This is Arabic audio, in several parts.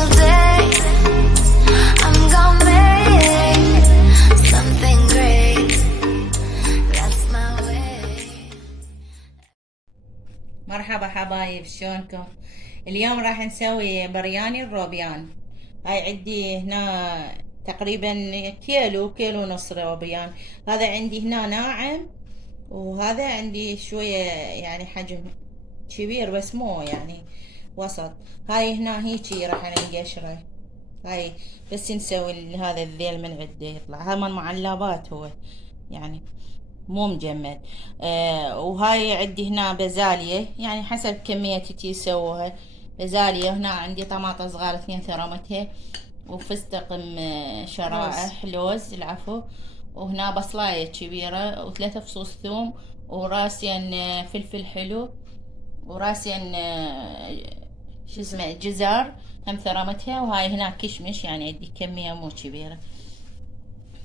single day. I'm gonna make something great. That's my way. مرحبا حبايب، شلونكم؟ اليوم راح نسوي برياني الروبيان. هاي عندي هنا تقريبا كيلو ونص روبيان. هذا عندي هنا ناعم، وهذا عندي شوية يعني حجم كبير بس مو يعني وسط. هاي هنا هيجي راح نقشره. هاي بس نسوي هذا الذيل من عده يطلع. هذا من معلبات هو يعني مو مجمد. وهاي عندي هنا بزالية، يعني حسب كمية تسووها. بزالية هنا عندي طماطة صغار 2 ثرمتها، وفستق شرائح لوز العفو. وهنا بصلاية كبيرة و3 فصوص ثوم، وراسين فلفل حلو، وراسين شو اسمه جزر هم ثرمتها. وهاي هنا كشمش، يعني عندي كمية مو كبيرة.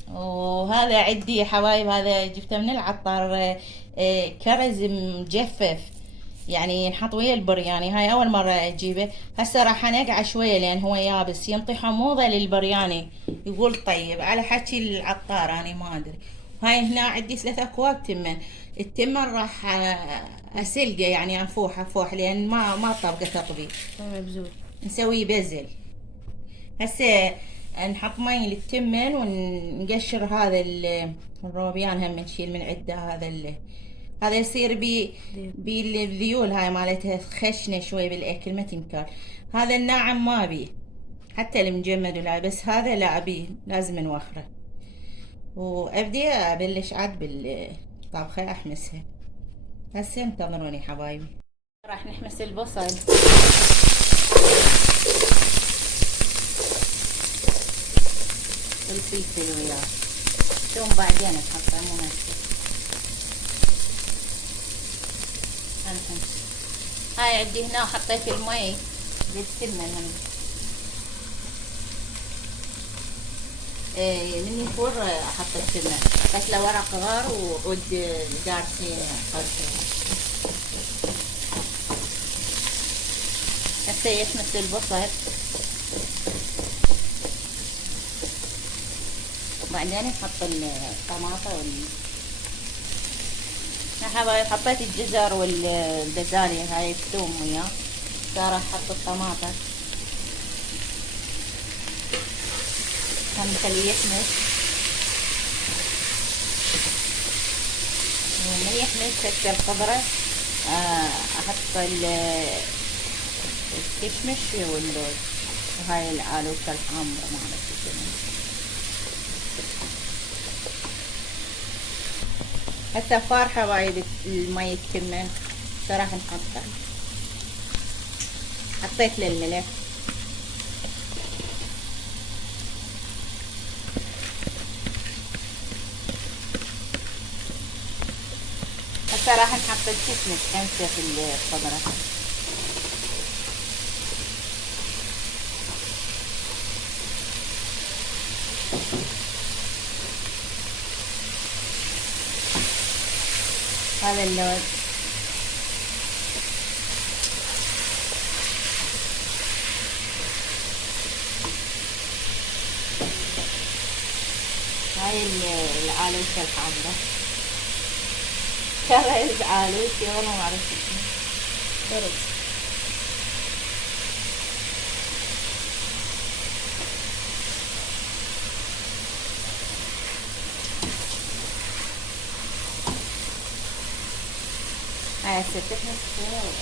وهذا عندي حبايب، هذا جبته من العطار، كرز مجفف، يعني نحط ويا البرياني. هاي اول مرة اجيبه. هسه راح انقعه شوية لان هو يابس، ينطي حموضة للبرياني يقول طيب على حكي العطار، اني ما ادري. هاي هنا عندي 3 اكواب تمن. التمن راح اسلقه، يعني افوح لان ما طبقه تطبيق. مبزول. نسوي بزل. هسه نحط مي للتمن ونقشر هذا الروبيان، هم نشيل من عده هذا يصير بالذيول هاي مالتها خشنه شوي بالاكل ما تنكر. هذا الناعم ما بيه، حتى المجمد ولا، بس هذا لا بيه لازم نوخره. وابدي ابلش عاد بالطبخه احمسها. هسه انتظروني حبايبي. راح نحمس البصل، والفلفل وياه، ثم بعدين نحطه مو هسه. هاي عندي هنا حطيت المي بالتمن هم. من يفور احط التمن، بس له ورق غار وعود دارسين قرصين. هسه يحمس البصل، بعدين نحط الطماطة حبايب حطيت الجزر والبزالية هاي الثوم وياه. صار احط الطماطة هم نخليه يحمس. ومن يحمس هسه الخضرة احط الكشمش واللوز، وهاي العالوكة الحامرة مالتي كمان. هسه فار حبايب المي التمن، صراحة نحطه. حطيت له الملح، هسه راح نحط الكشمش انسه في الخضرة. هذا اللوز، هاي العالوشة الحامرة، كرز عالوشة والله ما اعرف اسمه، كرز. هاي هسه تحمس شوية.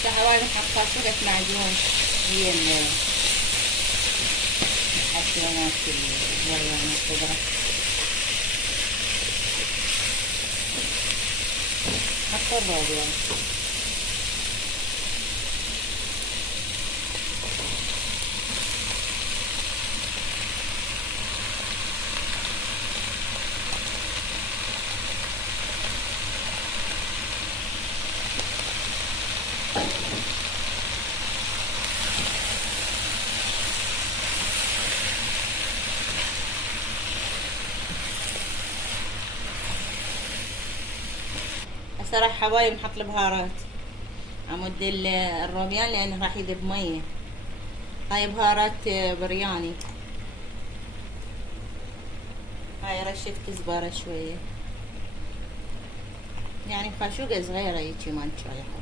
هسه حبايبي نحط خلطة معجون هي الحشوانات البرياني الخضرة. حط الروبيان، هسه راح حبايب نحط البهارات. عمود الروبيان لانه راح يذب ميه. هاي بهارات برياني. هاي رشة كزبرة شوية، يعني خاشوقة صغيرة هيجي ما نشرحها.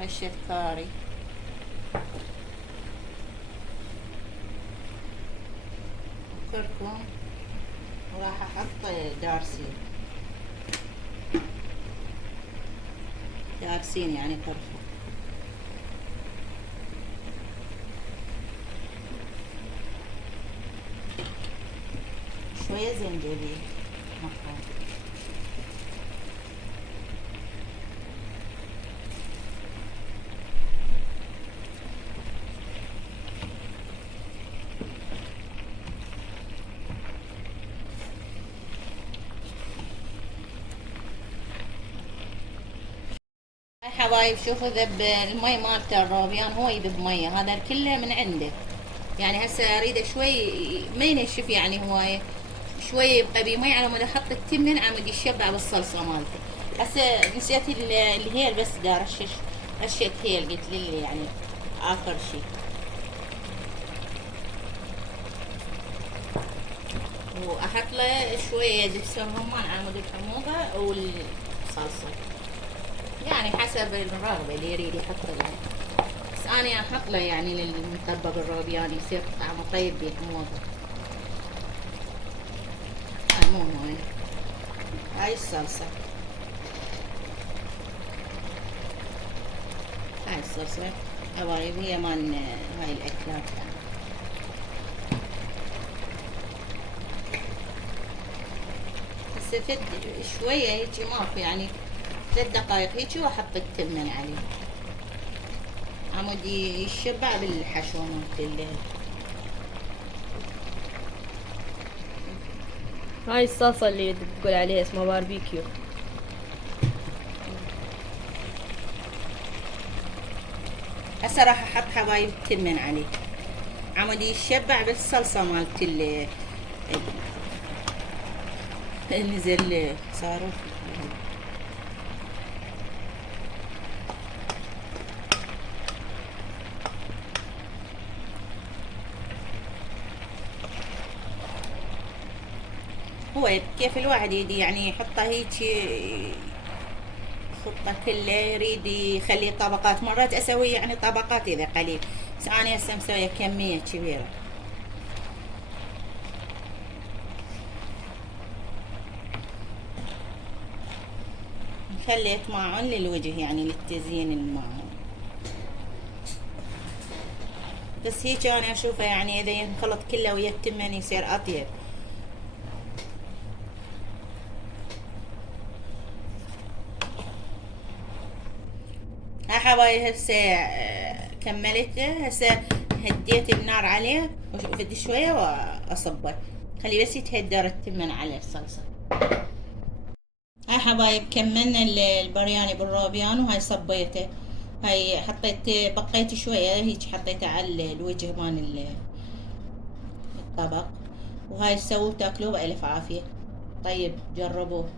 رشة كاري، كركم، وراح احط دارسين يعني قرفة. شوية زنجبيل مفروم. هاي حبايب شوفوا ذب المي مالته الروبيان، هو يذب مية، هذا كله من عنده. يعني هسه اريده شوي ما ينشف يعني هوايه، شوي يبقى بيه مي على مود احط التمن عمود يشبع بالصلصه مالته. هسه نسيت الهيل، بس دا رشة هيل قلت لي يعني اخر شي. واحط له شويه دبس رمان على مود الحموضه والصلصه، يعني حسب الرغبه اللي يريد يحط له. بس انا احط له يعني للمطبق الروبيان يصير طعمه طيب بحموضه. مو هاي، هاي الصلصه، هاي الصلصه حبايب هي مال هاي الاكلات يعني. هسه فد شويه هيجي ماكو يعني 3 دقايق هيجي واحط التمن عليه عمود يشبع بالحشو مالت هاي الصلصة اللي تقول عليها اسمها باربيكيو. هسه راح احط حبايب التمن عليه عمود يشبع بالصلصه مالت نزل صاروا. هو كيف الواحد يدي يعني يحطها هيك خطة كله يريد يخلي طبقات. مرات اسوي يعني طبقات اذا قليل، بس انا هسه مسوية كمية كبيرة. خليت ماعون للوجه يعني للتزيين الماعون، بس هيك انا اشوفه يعني اذا ينخلط كله ويا التمن يصير اطيب. ها حبايب هسه كملته. هسه هديت النار عليه وفد شوية واصبه، خلي بس يتهدر التمن على الصلصة. هاي حبايب كملنا البرياني بالروبيان، وهاي صبيته. هاي حطيت بقيت شوية هيك حطيته على الوجه مال الطبق. وهاي سووا تاكلوه بألف عافية. طيب جربوه.